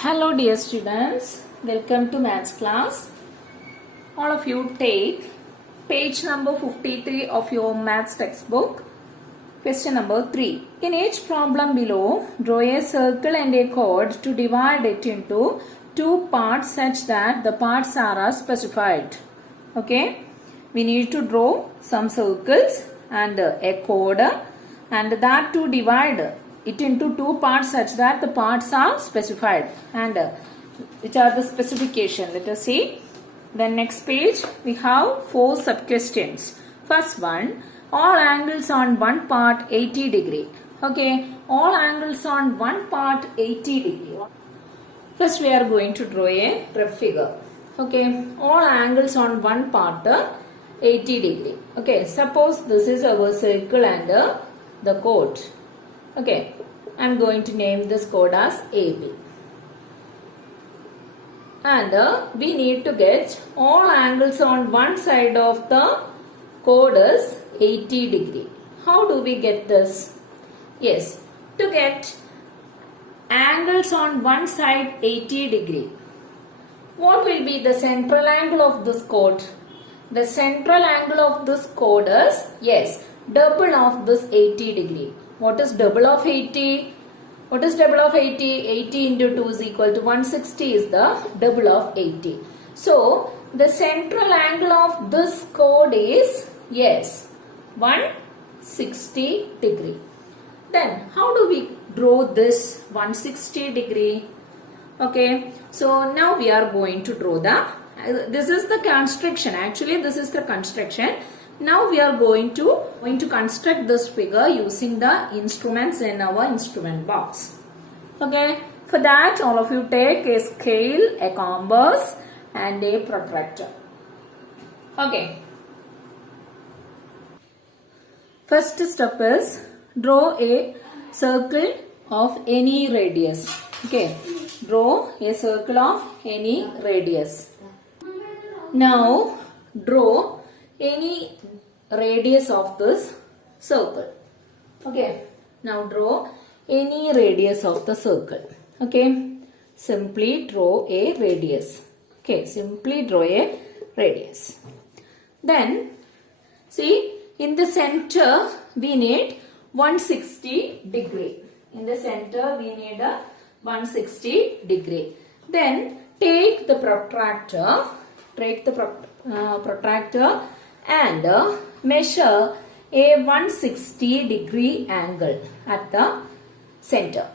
Hello dear students, welcome to maths class. All of you take page number 53 of your maths textbook. Question number 3. In each problem below, draw a circle and a chord to divide it into two parts such that the parts are as specified. Okay, we need to draw some circles and a chord and that to divide it into two parts such that the parts are specified, and which are the specification. Let us see. Then next page we have 4 sub questions. First one, all angles on one part 80 degree. Okay, all angles on one part 80 degree. First we are going to draw a rough figure. Okay, all angles on one part 80 degree. Okay, suppose this is our circle and the chord. Okay, I am going to name this chord as AB. And we need to get all angles on one side of the chord is 80 degree. How do we get this? Yes, to get angles on one side 80 degree, what will be the central angle of this chord? The central angle of this chord is, yes, double of this 80 degree. What is double of 80? What is double of 80? 80 into 2 is equal to 160 is the double of 80. So, the central angle of this chord is, yes, 160 degree. Then, how do we draw this 160 degree? Okay, so now we are going to draw this is the construction. Actually, this is the construction. Now we are going to construct this figure using the instruments in our instrument box. Okay, for that all of you take a scale, a compass and a protractor. Okay, first step is draw a circle of any radius. Okay, draw a circle of any radius. Now draw any radius of this circle. Okay, now draw any radius of the circle. Okay, simply draw a radius. Okay, simply draw a radius. Then see, in the center we need 160 degree. In the center we need a 160 degree. Then take the protractor. Take the protractor and measure a 160 degree angle at the center.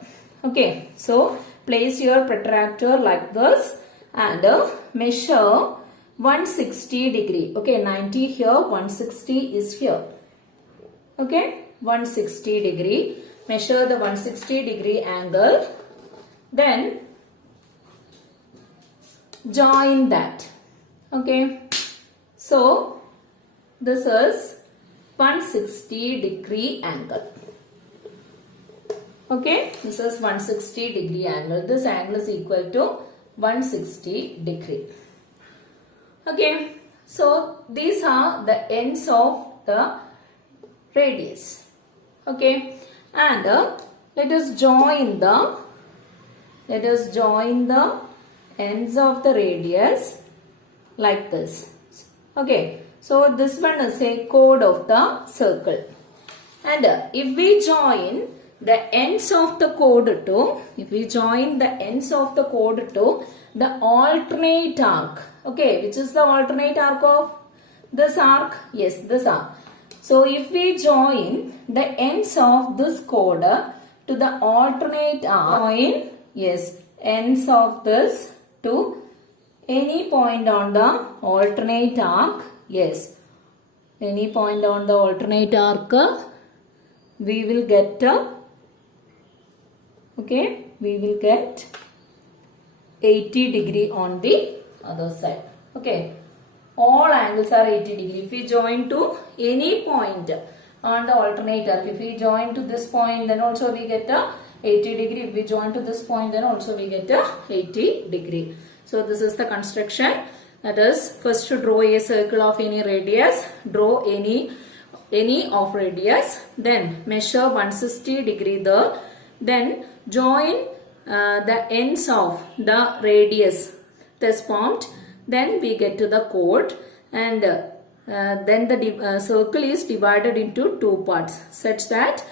Okay, so place your protractor like this and measure 160 degree. Okay, 90 here, 160 is here. Okay, 160 degree. Measure the 160 degree angle. Then join that. Okay, so this is 160 degree angle. Okay, this is 160 degree angle. This angle is equal to 160 degree. Okay, so these are the ends of the radius. Okay, and let us join the ends of the radius like this. Okay, so this one is a chord of the circle, and if we join the ends of the chord to the alternate arc, okay, which is the alternate arc of this arc? Yes, this arc. So if we join the ends of this chord to the alternate arc, join, yes, ends of this to any point on the alternate arc, yes, any point on the alternate arc, we will get, okay, we will get 80 degree on the other side. Okay, all angles are 80 degree. If we join to any point on the alternate arc, if we join to this point, then also we get 80 degree. If we join to this point, then also we get 80 degree. So this is the construction. That is, first to draw a circle of any radius, draw any of radius, then measure 160 degree there, then join the ends of the radius thus formed, then we get to the chord, and then the circle is divided into two parts such that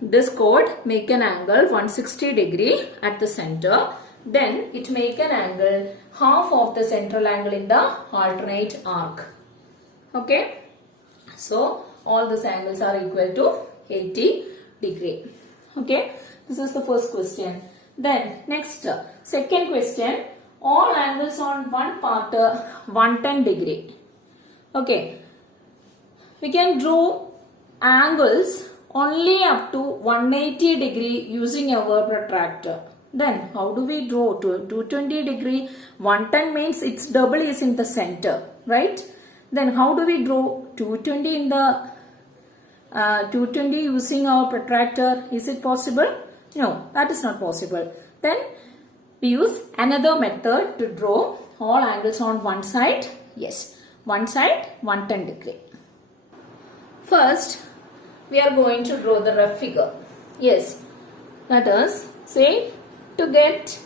this chord make an angle 160 degree at the center. Then it make an angle half of the central angle in the alternate arc. Okay. So all these angles are equal to 80 degree. Okay. This is the first question. Then next, second question. All angles on one part 110 degree. Okay. We can draw angles only up to 180 degree using our protractor. Then how do we draw to 220 degree? 110 means its double is in the center, right? Then how do we draw 220 in the 220 using our protractor? Is it possible? No, that is not possible. Then we use another method to draw all angles on one side. Yes, one side 110 degree. First, we are going to draw the rough figure. Yes, let us say to get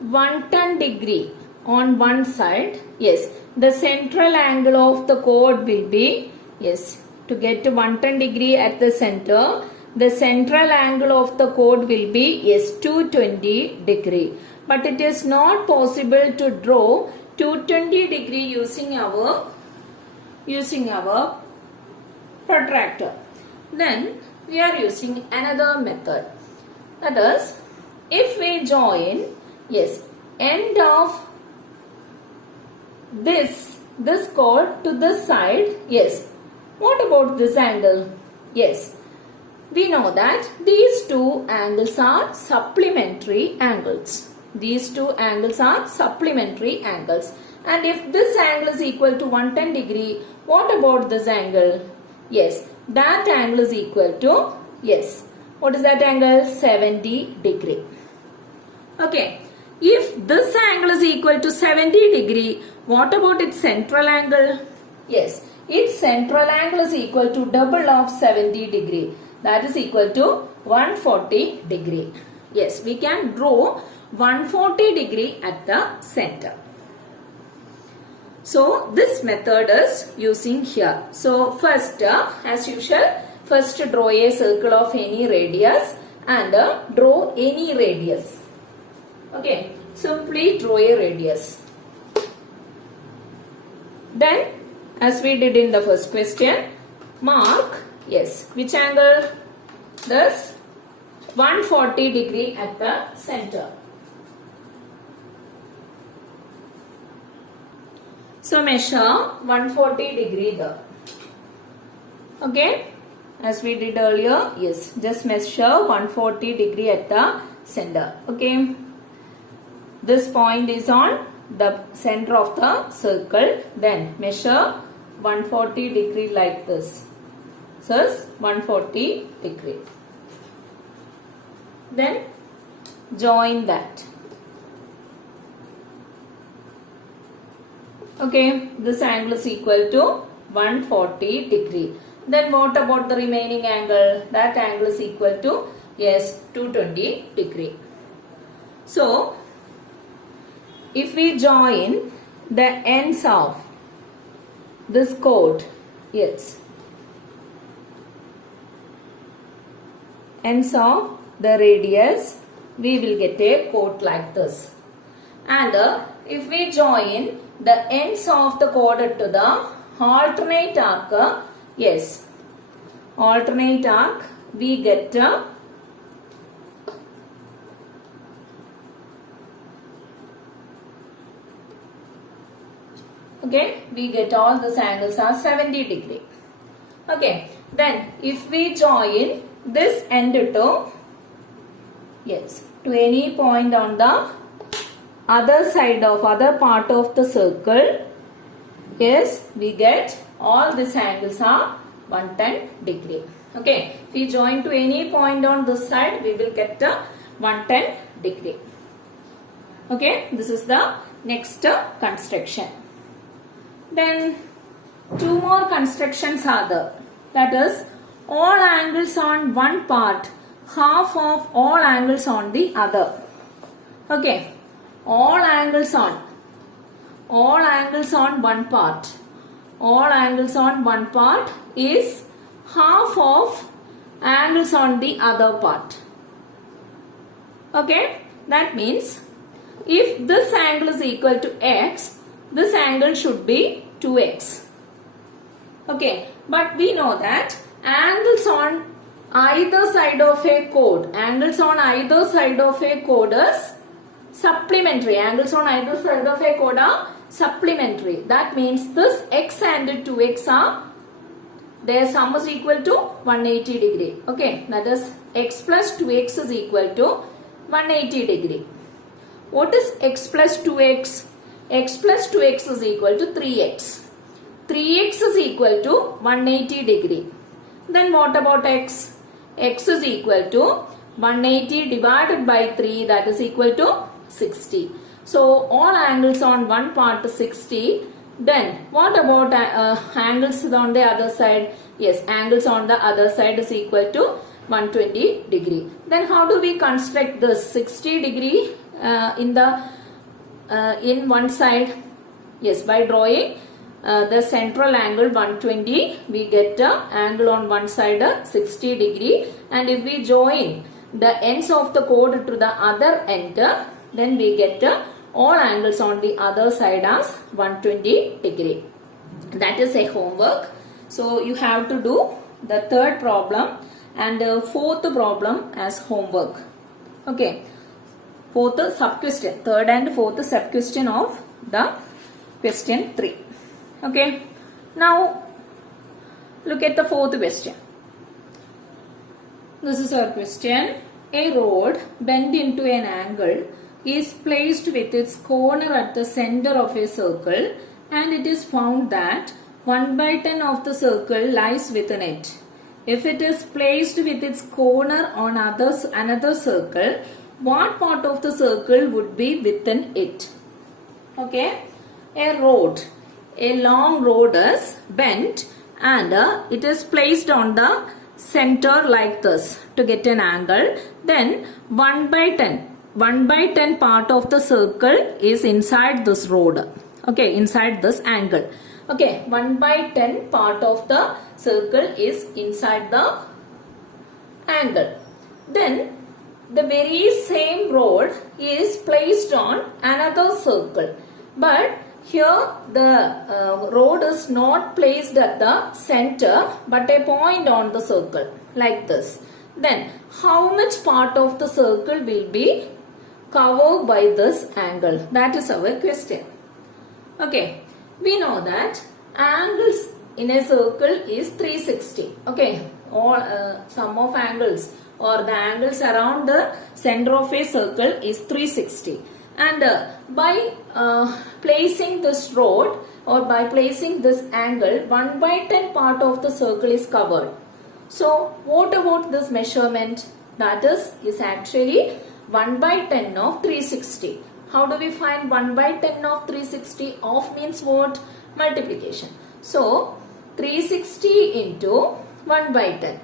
110 degree on one side. Yes, the central angle of the chord will be, yes, to get to 110 degree at the center, the central angle of the chord will be, yes, 220 degree. But it is not possible to draw 220 degree using our protractor. Then we are using another method. That is, if we join, yes, end of this chord to this side, yes, what about this angle? Yes, we know that these two angles are supplementary angles. These two angles are supplementary angles. And if this angle is equal to 110 degree, what about this angle? Yes, that angle is equal to, yes, what is that angle? 70 degree. Okay, if this angle is equal to 70 degree, what about its central angle? Yes, its central angle is equal to double of 70 degree. That is equal to 140 degree. Yes, we can draw 140 degree at the center. So this method is using here. So first, as usual, first draw a circle of any radius and draw any radius. Okay, simply draw a radius. Then, as we did in the first question, mark, yes, which angle? This 140 degree at the center. So measure 140 degree there. Okay, as we did earlier, yes, just measure 140 degree at the center. Okay, this point is on the center of the circle. Then measure 140 degree like this. So 140 degree. Then join that. Okay, this angle is equal to 140 degree. Then what about the remaining angle? That angle is equal to, yes, 220 degree. So, if we join the ends of this chord, yes, ends of the radius, we will get a chord like this. And if we join the ends of the chord to the alternate arc, yes, alternate arc, we get okay, we get all these angles are 70 degree. Okay, then if we join this end to, yes, to any point on the other side of other part of the circle, yes, we get all these angles are 110 degree. Okay, if we join to any point on this side, we will get 110 degree. Okay, this is the next construction. Then two more constructions are there. That is, all angles on one part half of all angles on the other. Okay, all angles on one part. All angles on one part is half of angles on the other part. Okay, that means if this angle is equal to x, this angle should be 2x. Okay, but we know that angles on either side of a chord, is supplementary. Angles on either side of a chord are supplementary. That means this x and 2x are, their sum is equal to 180 degree. Okay, that is x plus 2x is equal to 180 degree. What is x plus 2x? X plus 2x is equal to 3x. 3x is equal to 180 degree. Then what about x? X is equal to 180 divided by 3, that is equal to 60. So all angles on one part is 60. Then what about angles on the other side? Yes, angles on the other side is equal to 120 degree. Then how do we construct this 60 degree in one side? Yes, by drawing the central angle 120, we get the angle on one side 60 degree, and if we join the ends of the chord to the other end, then we get all angles on the other side as 120 degree. That is a homework. So you have to do the third problem and fourth problem as homework. Okay, fourth sub question, third and fourth sub question of the question 3. Okay, now look at the fourth question. This is our question. A rod bent into an angle is placed with its corner at the center of a circle, and it is found that 1/10 of the circle lies within it. If it is placed with its corner on another circle, what part of the circle would be within it? Okay, a long rod is bent and it is placed on the center like this to get an angle. Then 1/10 part of the circle is inside this rod. Okay, inside this angle. Okay, 1/10 part of the circle is inside the angle. Then the very same rod is placed on another circle, but here the rod is not placed at the center but a point on the circle like this. Then how much part of the circle will be covered by this angle? That is our question. Okay, we know that angles in a circle is 360. Okay, all sum of angles or the angles around the center of a circle is 360. And by placing this rod or by placing this angle, 1/10 part of the circle is covered. So what about this measurement? That is actually 1/10 of 360. How do we find 1/10 of 360? Of means what? Multiplication. So 360 into 1/10.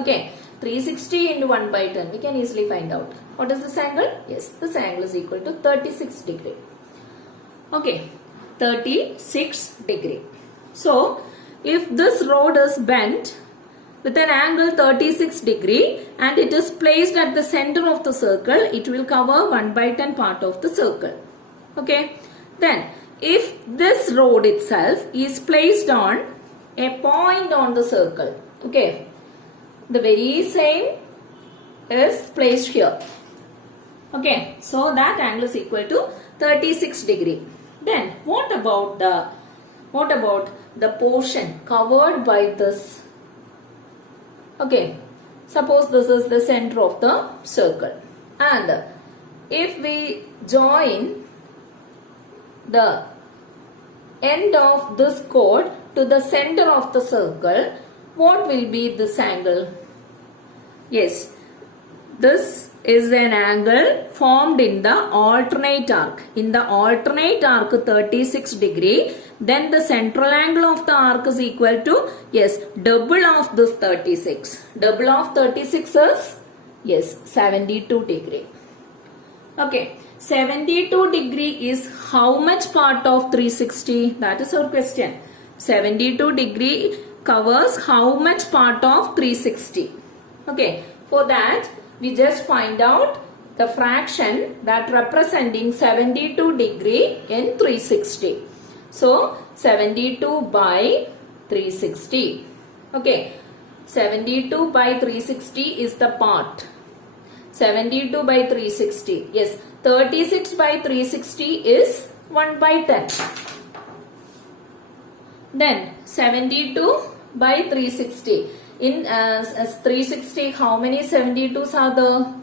Okay, 360 into 1/10. We can easily find out. What is this angle? Yes, this angle is equal to 36 degree. Okay, 36 degree. So, if this rod is bent with an angle 36 degree and it is placed at the center of the circle, it will cover 1/10 part of the circle. Okay, then if this rod itself is placed on a point on the circle, okay, the very same is placed here. Okay, so that angle is equal to 36 degree. Then what about the portion covered by this? Okay, suppose this is the center of the circle, and if we join the end of this chord to the center of the circle, what will be this angle? Yes, this is an angle formed in the alternate arc. In the alternate arc 36 degree, then the central angle of the arc is equal to, yes, double of this 36. Double of 36 is Yes, 72 degree. Okay, 72 degree is how much part of 360? That is our question. 72 degree covers how much part of 360? Okay, for that we just find out the fraction that representing 72 degree in 360. So, 72 by 360. Okay, 72 by 360 is the part. 72 by 360. Yes, 36 by 360 is 1 by 10. Then 72 by 360. In 360, how many 72s are there?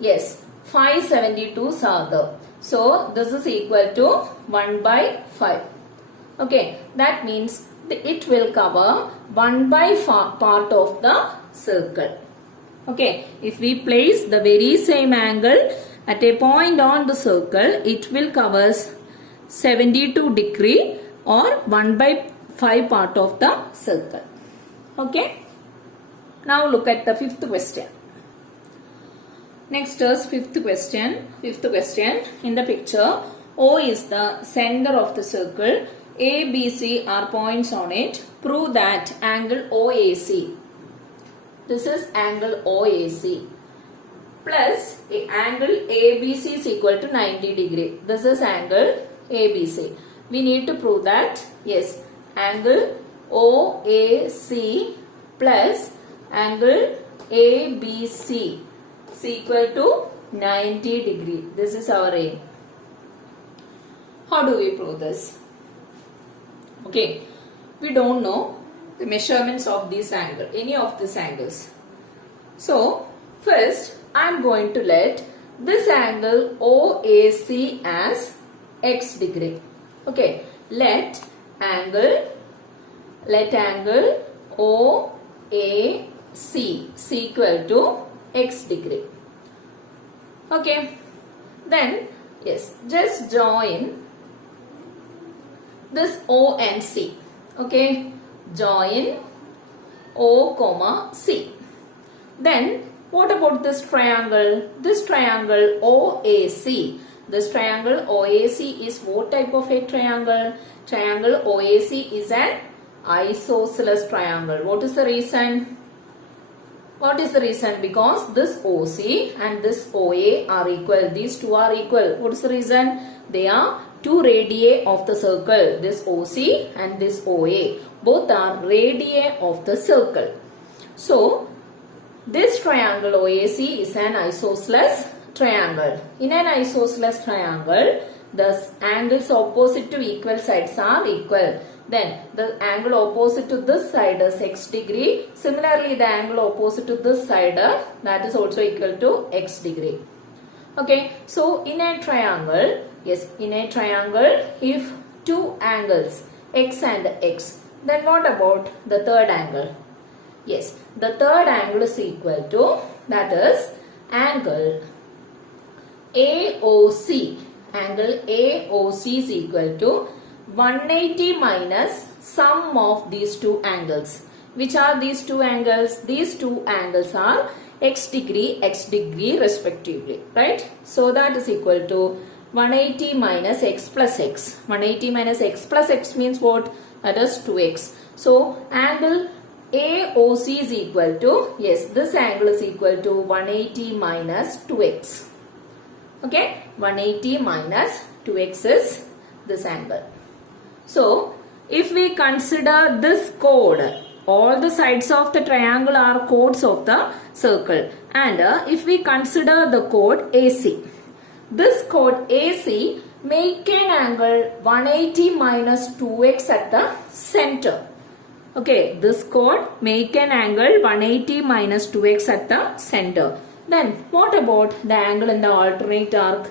Yes, 5 72s are there. So, this is equal to 1 by 5. Okay, that means it will cover 1 by part of the circle. Okay, if we place the very same angle at a point on the circle, it will cover 72 degree or 1 by 5 part of the circle. Okay, now look at the fifth question. Next is fifth question. Fifth question, in the picture, O is the center of the circle. A, B, C are points on it. Prove that angle OAC. This is angle OAC plus angle ABC is equal to 90 degree. This is angle ABC. We need to prove that, yes, angle OAC plus angle ABC is equal to 90 degree. This is our aim. How do we prove this? Okay, we don't know the measurements of this angle, any of these angles. So, first I am going to let this angle OAC as x degree. Okay, let angle OAC is equal to x degree. Okay, then yes, just join this O and C. Okay, join O comma C. Then what about this triangle? This triangle OAC. This triangle OAC is what type of a triangle? Triangle OAC is an isosceles triangle. What is the reason? What is the reason? Because this OC and this OA are equal. These two are equal. What is the reason? They are two radii of the circle. This OC and this OA. Both are radii of the circle. So, this triangle OAC is an isosceles triangle. In an isosceles triangle, the angles opposite to equal sides are equal. Then the angle opposite to this side is x degree. Similarly, the angle opposite to this side that is also equal to x degree. Okay, so in a triangle, yes, in a triangle, if two angles x and x, then what about the third angle? Yes, the third angle is equal to, that is angle AOC. Angle AOC is equal to 180 minus sum of these two angles. Which are these two angles? These two angles are x degree respectively, right? So that is equal to 180 minus x plus x. 180 minus x plus x means what? That is 2x. So angle AOC is equal to, yes, this angle is equal to 180 minus 2x. Okay, 180 minus 2x is this angle. So, if we consider this chord, all the sides of the triangle are chords of the circle. And if we consider the chord AC, this chord AC make an angle 180 minus 2x at the center. Okay, this chord make an angle 180 minus 2x at the center. Then what about the angle in the alternate arc?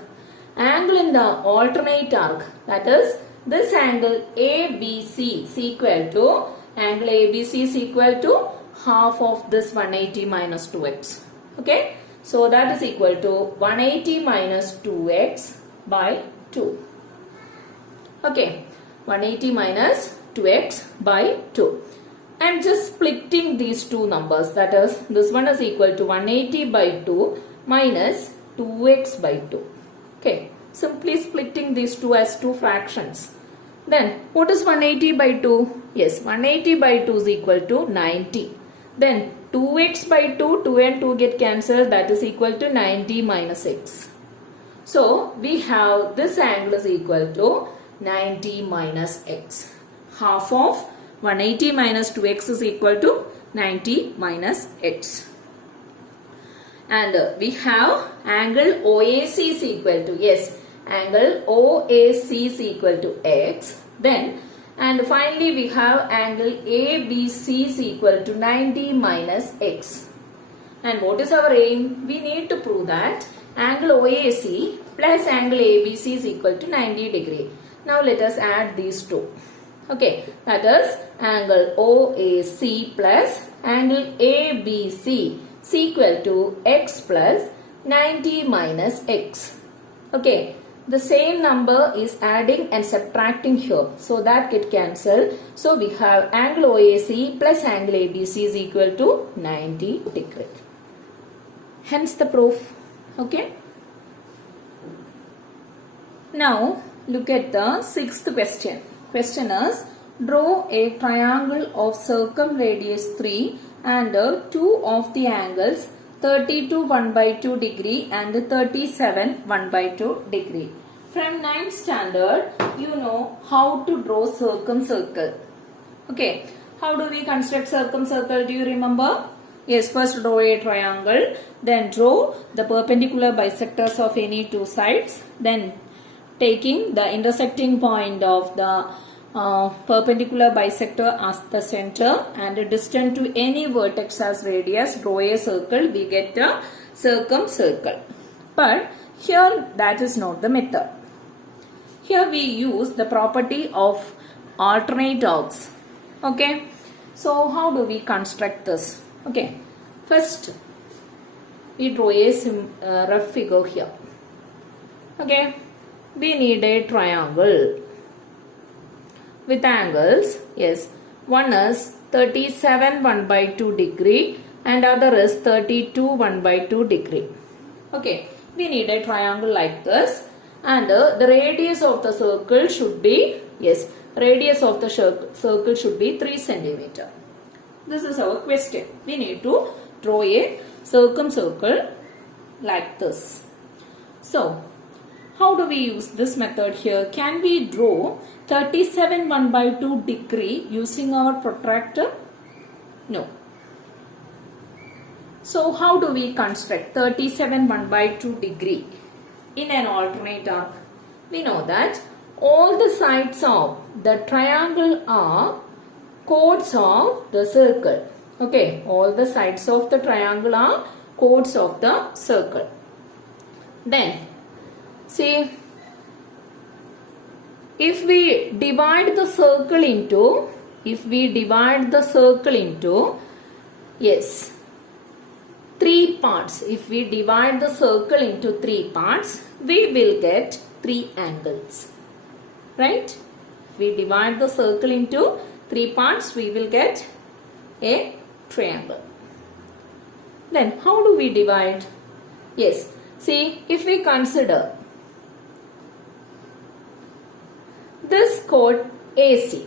Angle in the alternate arc, that is this angle ABC is equal to, angle ABC is equal to half of this 180 minus 2x. Okay, so that is equal to 180 minus 2x by 2. Okay, 180 minus 2x by 2. I'm just splitting these two numbers, that is this one is equal to 180 by 2 minus 2x by 2. Okay, simply splitting these two as two fractions. Then what is 180 by 2? Yes, 180 by 2 is equal to 90. Then 2x by 2, 2 and 2 get cancelled, that is equal to 90 minus x. So we have this angle is equal to 90 minus x. Half of 180 minus 2x is equal to 90 minus x. And we have angle OAC is equal to, yes, angle OAC is equal to x. Then and finally we have angle ABC is equal to 90 minus x. And what is our aim? We need to prove that angle OAC plus angle ABC is equal to 90 degree. Now let us add these two. Okay, that is angle OAC plus angle ABC is equal to x plus 90 minus x. Okay, the same number is adding and subtracting here, so that get cancelled. So we have angle OAC plus angle ABC is equal to 90 degree. Hence the proof. Okay. Now look at the sixth question. Question is, draw a triangle of circumradius 3 and two of the angles 32 1 by 2 degree and 37 1 by 2 degree. From 9th standard, you know how to draw circumcircle. Okay, how do we construct circumcircle? Do you remember? Yes, first draw a triangle, then draw the perpendicular bisectors of any two sides, then taking the intersecting point of the perpendicular bisector as the center and distant to any vertex as radius, draw a circle, we get a circumcircle. But here that is not the method. Here we use the property of alternate arcs. Okay, so how do we construct this? Okay, first we draw a rough figure here. Okay, we need a triangle with angles. Yes, one is 37 1 by 2 degree and other is 32 1 by 2 degree. Okay, we need a triangle like this, and the radius of the circle should be, yes, radius of the circle should be 3 centimeter. This is our question. We need to draw a circumcircle like this. So how do we use this method here? Can we draw 37 1 by 2 degree using our protractor? No. So how do we construct 37 1 by 2 degree in an alternate arc? We know that all the sides of the triangle are chords of the circle. Okay, all the sides of the triangle are chords of the circle. Then see, if we divide the circle into, yes, 3 parts. If we divide the circle into 3 parts, we will get 3 angles. Right? If we divide the circle into 3 parts, we will get a triangle. Then how do we divide? Yes, see, if we consider this chord AC,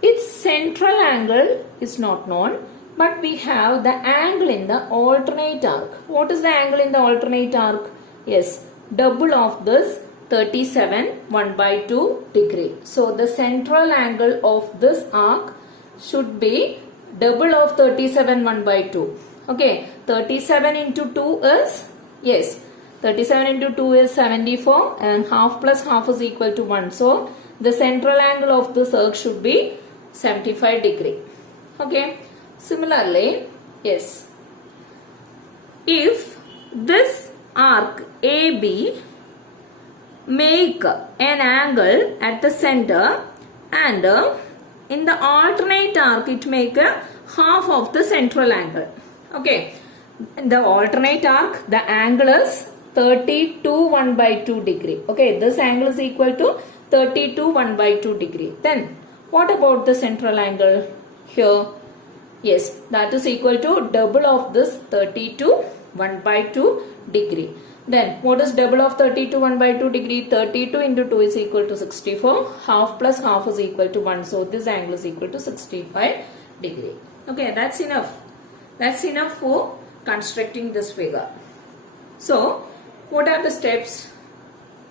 its central angle is not known, but we have the angle in the alternate arc. What is the angle in the alternate arc? Yes, double of this 37 1 by 2 degree. So the central angle of this arc should be double of 37 1 by 2. Okay, 37 into 2 is, yes, 37 into 2 is 74 and half plus half is equal to 1. So the central angle of this arc should be 75 degree. Okay, similarly, yes, if this arc AB make an angle at the center and in the alternate arc it make a half of the central angle. Okay, in the alternate arc the angle is 32 1 by 2 degree. Okay, this angle is equal to 32 1 by 2 degree. Then what about the central angle? here? Yes, that is equal to double of this 30 to 1 by 2 degree. Then what is double of 30 to 1 by 2 degree? 32 into 2 is equal to 64. Half plus half is equal to 1. So this angle is equal to 65 degree. Okay, that's enough. That's enough for constructing this figure. So what are the steps?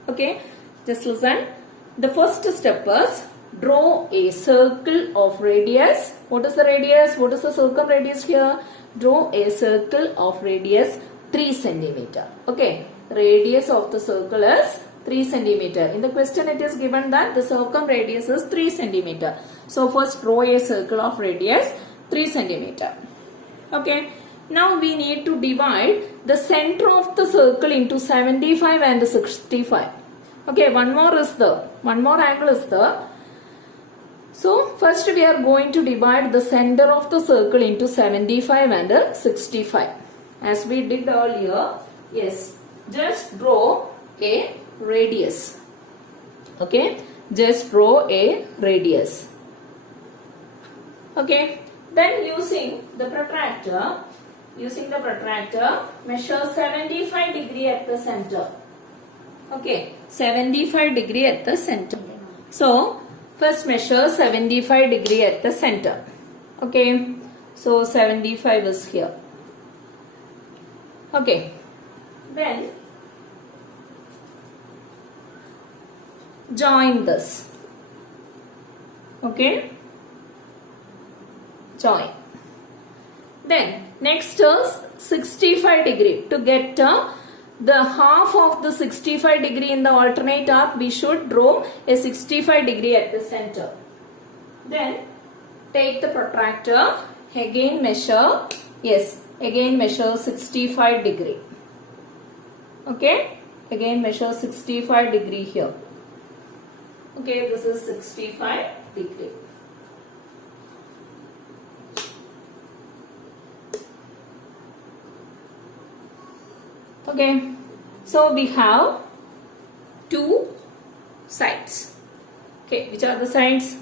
Okay, just listen. The first step is draw a circle of radius. What is the radius? What is the circumradius here? Draw a circle of radius 3 centimeter. Okay, radius of the circle is 3 centimeter. In the question it is given that the circumradius is 3 centimeter. So first draw a circle of radius 3 centimeter. Okay, now we need to divide the center of the circle into 75 and 65. Okay, one more angle is there. So first we are going to divide the center of the circle into 75 and 65. As we did earlier, yes, just draw a radius. Okay, just draw a radius. Okay, then using the protractor, measure 75 degree at the center. Okay, 75 degree at the center. So first measure 75 degree at the center. Okay, so 75 is here. Okay, then join this. Okay, join. Then next is 65 degree. To get the half of the 65 degree in the alternate arc, we should draw a 65 degree at the center. Then take the protractor, again measure, again measure 65 degree. Okay, again measure 65 degree here. Okay, this is 65 degree. Okay, so we have two sides. Okay, which are the sides?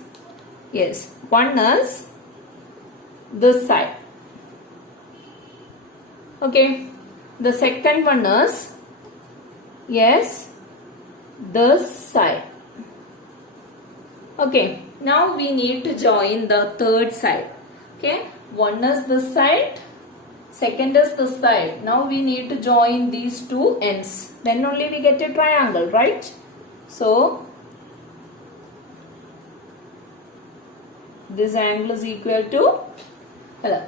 Yes, one is this side. Okay, the second one is, yes, this side. Okay, now we need to join the third side. Okay, one is this side, second is this side. Now we need to join these two ends. Then only we get a triangle, right? So this angle is equal to,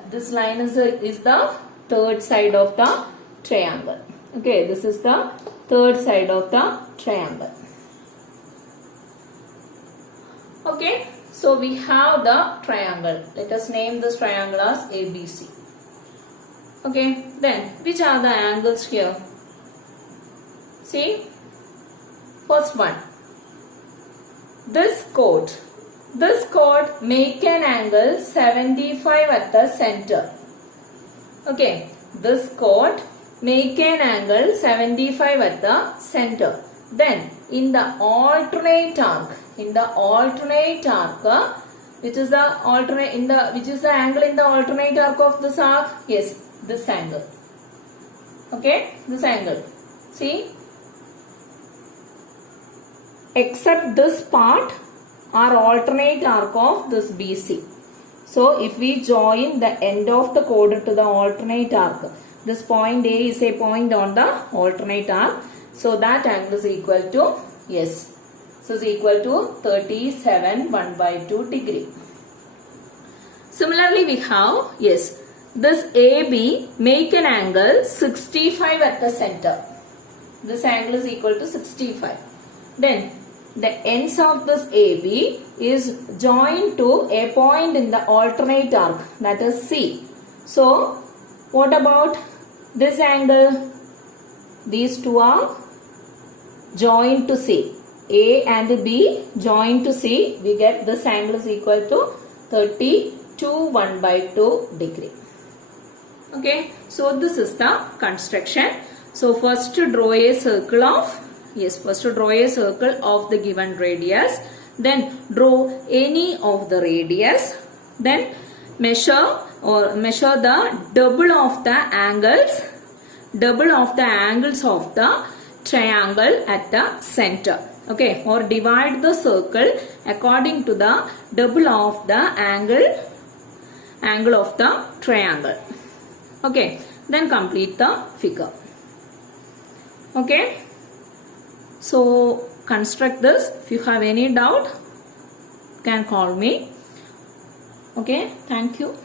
this line is the third side of the triangle. Okay, this is the third side of the triangle. Okay, so we have the triangle. Let us name this triangle as ABC. Okay, then which are the angles here? See, first one, this chord make an angle 75 at the center. Okay, this chord make an angle 75 at the center. Then in the alternate arc, which is the angle in the alternate arc of this arc? Yes, this angle. Okay, this angle. See, except this part are alternate arc of this BC. So if we join the end of the chord to the alternate arc, this point A is a point on the alternate arc. So that angle is equal to, yes, so is equal to 37 1 by 2 degree. Similarly we have, yes, this AB make an angle 65 at the center. This angle is equal to 65. Then the ends of this AB is joined to a point in the alternate arc, that is C. So what about this angle? These two are joined to C. A and B joined to C. We get this angle is equal to 32 1 by 2 degree. Okay, so this is the construction. So first to draw a circle of, first to draw a circle of the given radius. Then draw any of the radius. Then measure the double of the angles of the triangle at the center. Okay, or divide the circle according to the double of the angle of the triangle. Okay, then complete the figure. Okay, so construct this. If you have any doubt, you can call me. Okay, thank you.